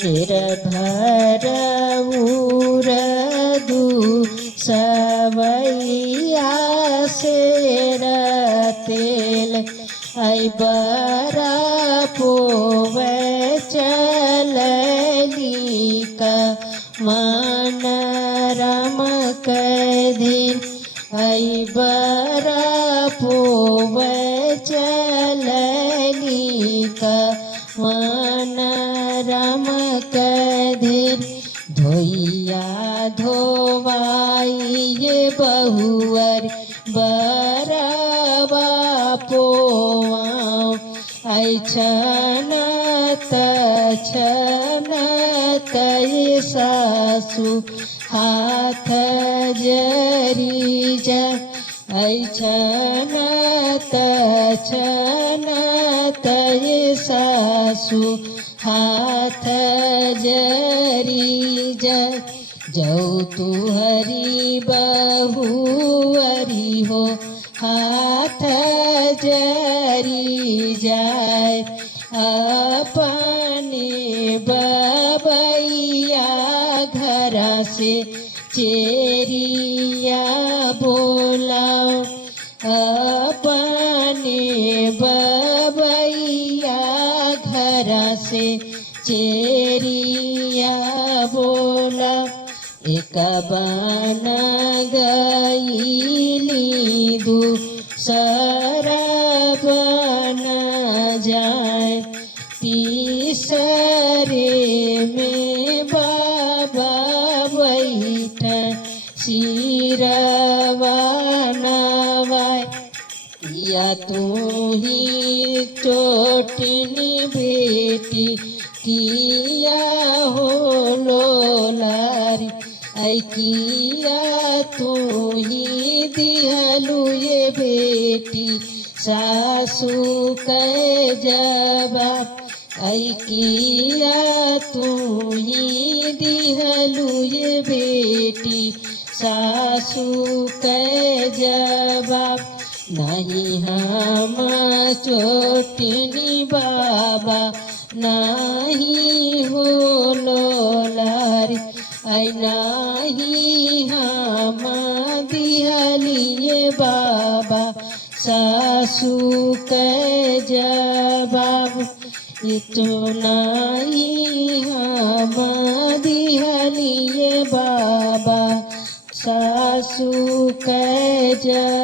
चिरभर उरदु सवैया सेर तेल ऐबरा पोवे चलली का मन रमक दिन ऐबरा पोवे चलली का मन रमक दिन धोइया धोवाई बहुअर बरबा पोआ ऐछन तछन तय सासु हाथ जरी जा ऐछन तछन तय सासु हाथ जरी जा जौ तुहरी बहुअरी हो हाथ जरी जाए अपने बबैया घर से चेरिया बोलाओ अपने बबैया घर से चेरिया बोला एक बन गईली दूसरा बन जाए तीसरे में बाबा बैठ सिरवा नवाए या तू ही चोटनी बेटी किया हो लोलारी ऐ किया तू ही दिहलु ये बेटी सासू के जवाब ऐ किया तू ही दिहलु ये बेटी सासू के जवाब नहीं हम चोटनी बाबा नहीं हो लोलारी ऐ नहीं हम दिहलिए बाबा सासू के जवाब तो नहीं हम दिहलिए बाबा सासू के जवाब।